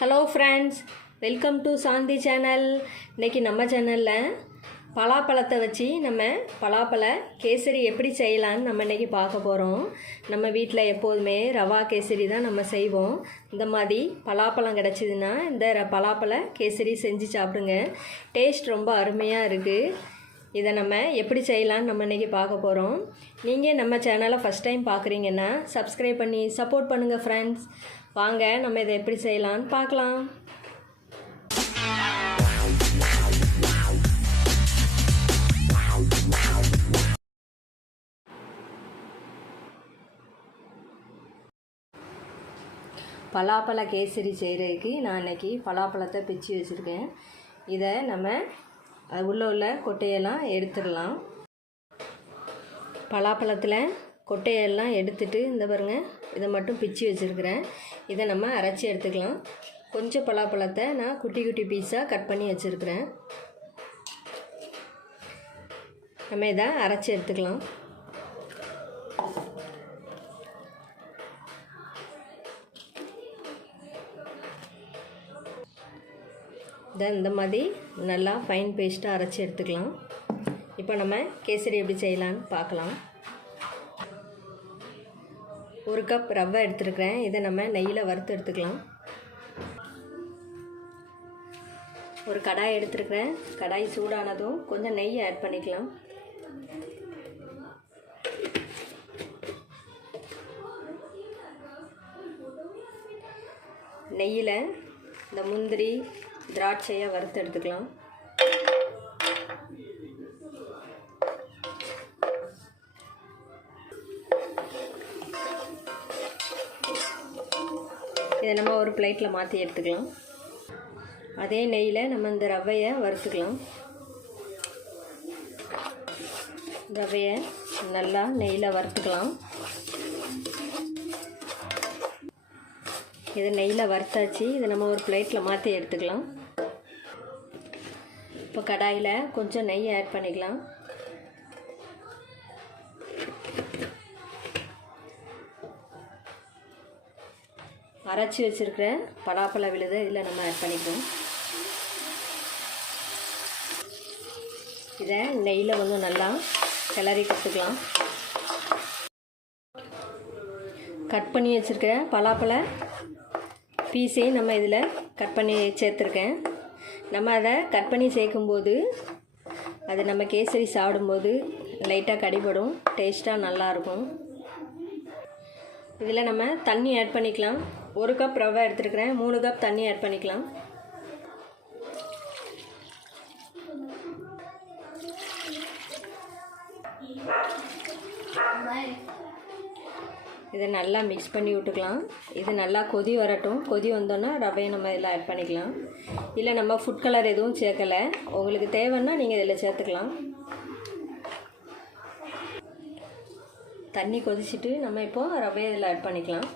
Hello friends, welcome to Shanti channel. இன்றைக்கி நம்ம சேனலில் பலாப்பழத்தை வச்சு நம்ம பலாப்பழ கேசரி எப்படி செய்யலான்னு நம்ம இன்றைக்கி பார்க்க போகிறோம். நம்ம வீட்டில் எப்போதுமே ரவா கேசரி தான் நம்ம செய்வோம். இந்த மாதிரி பலாப்பழம் கிடச்சிதுன்னா இந்த பலாப்பழ கேசரி செஞ்சு சாப்பிடுங்க. டேஸ்ட் ரொம்ப அருமையாக இருக்குது. இதை நம்ம எப்படி செய்யலான்னு நம்ம இன்றைக்கி பார்க்க போகிறோம். நீங்கள் நம்ம சேனலை ஃபஸ்ட் டைம் பார்க்குறீங்கன்னா சப்ஸ்கிரைப் பண்ணி சப்போர்ட் பண்ணுங்கள் ஃப்ரெண்ட்ஸ். வாங்க நம்ம இதை எப்படி செய்யலான்னு பார்க்கலாம். பலாப்பழ கேசரி செய்கிறதுக்கு நான் இன்றைக்கி பலாப்பழத்தை பிச்சு வச்சுருக்கேன். இதை நம்ம உள்ள கொட்டையெல்லாம் எடுத்துடலாம். பலாப்பழத்தில் கொட்டையெல்லாம் எடுத்துட்டு இந்த பாருங்கள், இதை மட்டும் பிச்சு வச்சுருக்கிறேன். இதை நம்ம அரைச்சி எடுத்துக்கலாம். கொஞ்சம் பலாப்பழத்தை நான் குட்டி குட்டி பீஸாக கட் பண்ணி வச்சுருக்கிறேன். நம்ம இதை அரைச்சி எடுத்துக்கலாம். இதை இந்த மாதிரி நல்லா ஃபைன் பேஸ்ட்டாக அரைச்சி எடுத்துக்கலாம். இப்போ நம்ம கேசரி எப்படி செய்யலான்னு பார்க்கலாம். 1 கப் ரவை எடுத்துருக்கிறேன். இதை நம்ம நெய்யில் வறுத்து எடுத்துக்கலாம். ஒரு கடாய் எடுத்துருக்கிறேன். கடாய் சூடானதும் கொஞ்சம் நெய் ஆட் பண்ணிக்கலாம். நெய்யில் இந்த முந்திரி திராட்சையை வறுத்து எடுத்துக்கலாம். இதை நம்ம ஒரு பிளேட்டில் மாற்றி எடுத்துக்கலாம். அதே நெய்யில் நம்ம இந்த ரவையை வறுத்துக்கலாம். ரவையை நல்லா நெய்யில் வறுத்துக்கலாம். இதை நெய்யில் வறுத்தாச்சு. இதை நம்ம ஒரு பிளேட்டில் மாற்றி எடுத்துக்கலாம். இப்போ கடாயில் கொஞ்சம் நெய் ஆட் பண்ணிக்கலாம். அரைச்சி வச்சுருக்கிற பலாப்பழ விழுதை இதில் நம்ம ஆட் பண்ணிக்கலாம். இதை நெய்யில் கொஞ்சம் நல்லா கிளறி கற்றுக்கலாம். கட் பண்ணி வச்சுருக்கிற பலாப்பழ பீஸையும் நம்ம இதில் கட் பண்ணி சேர்த்துருக்கேன். நம்ம அதை கட் பண்ணி சேர்க்கும்போது அது நம்ம கேசரி சாப்பிடும்போது லைட்டாக கடிபடும். டேஸ்ட்டாக நல்லாயிருக்கும். இதில் நம்ம தண்ணி ஆட் பண்ணிக்கலாம். 1 கப் ரவை எடுத்துருக்கிறேன். 3 கப் தண்ணி ஆட் பண்ணிக்கலாம். இதை நல்லா மிக்ஸ் பண்ணி விட்டுக்கலாம். இது நல்லா கொதி வரட்டும். கொதி வந்தோன்னா ரவையை நம்ம இதில் ஆட் பண்ணிக்கலாம். இல்லை நம்ம ஃபுட் கலர் எதுவும் சேர்க்கலை. உங்களுக்கு தேவைன்னா நீங்கள் இதில் சேர்த்துக்கலாம். தண்ணி கொதிச்சுட்டு நம்ம இப்போது ரவையை இதில் ஆட் பண்ணிக்கலாம்.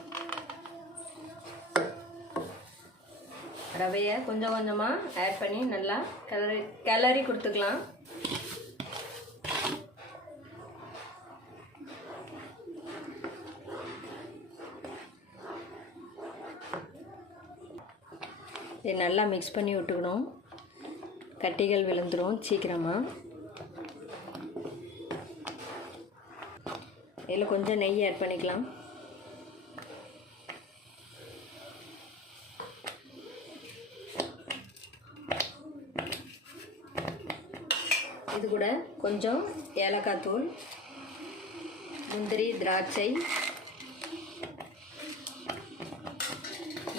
ரவையை கொஞ்சம் கொஞ்சமாக ஆட் பண்ணி நல்லா கிளறி கொடுத்துக்கலாம். இதை நல்லா மிக்ஸ் பண்ணி விட்டுக்கணும். கட்டிகள் விழுந்துடும் சீக்கிரமாக. இதில் கொஞ்சம் நெய் ஆட் பண்ணிக்கலாம். இது கூட கொஞ்சம் ஏலக்காய் தூள், முந்திரி திராட்சை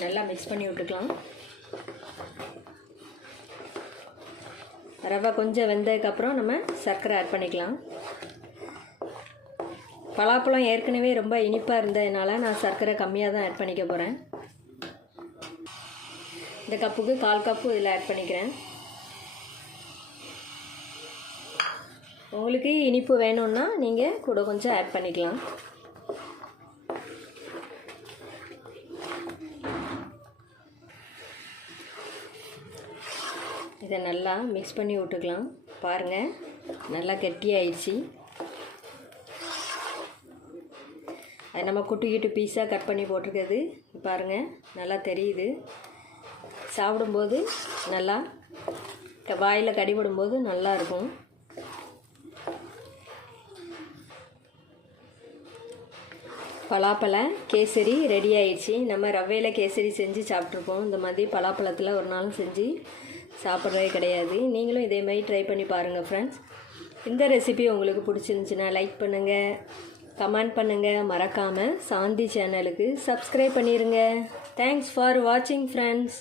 நல்லா மிக்ஸ் பண்ணி விட்டுக்கலாம். ரவை கொஞ்சம் வெந்ததுக்கப்புறம் நம்ம சர்க்கரை ஆட் பண்ணிக்கலாம். பலாப்பழம் ஏற்கனவே ரொம்ப இனிப்பாக இருந்ததுனால நான் சர்க்கரை கம்மியாக தான் ஆட் பண்ணிக்க போகிறேன். இந்த கப்புக்கு 1/4 கப்பு இதில் ஆட் பண்ணிக்கிறேன். உங்களுக்கு இனிப்பு வேணும்னா நீங்கள் கூட கொஞ்சம் ஆட் பண்ணிக்கலாம். இதை நல்லா மிக்ஸ் பண்ணி விட்டுக்கலாம். பாருங்கள், நல்லா கெட்டியாயிடுச்சு. அது நம்ம குட்டி குட்டி பீஸாக கட் பண்ணி போட்டிருக்கிறது பாருங்கள், நல்லா தெரியுது. சாப்பிடும்போது நல்லா வாயில் கடிபடும்போது நல்லாயிருக்கும். பலாப்பழ கேசரி ரெடி ஆயிடுச்சு. நம்ம ரவையில் கேசரி செஞ்சு சாப்பிட்ருப்போம். இந்த மாதிரி பலாப்பழத்தில் ஒரு நாளும் செஞ்சு சாப்பிட்றதே கிடையாது. நீங்களும் இதே மாதிரி ட்ரை பண்ணி பாருங்கள் ஃப்ரெண்ட்ஸ். இந்த ரெசிபி உங்களுக்கு பிடிச்சிருந்துச்சின்னா லைக் பண்ணுங்கள், கமெண்ட் பண்ணுங்கள், மறக்காமல் சாந்தி சேனலுக்கு சப்ஸ்கிரைப் பண்ணிடுங்க. தேங்க்ஸ் ஃபார் வாட்சிங் ஃப்ரெண்ட்ஸ்.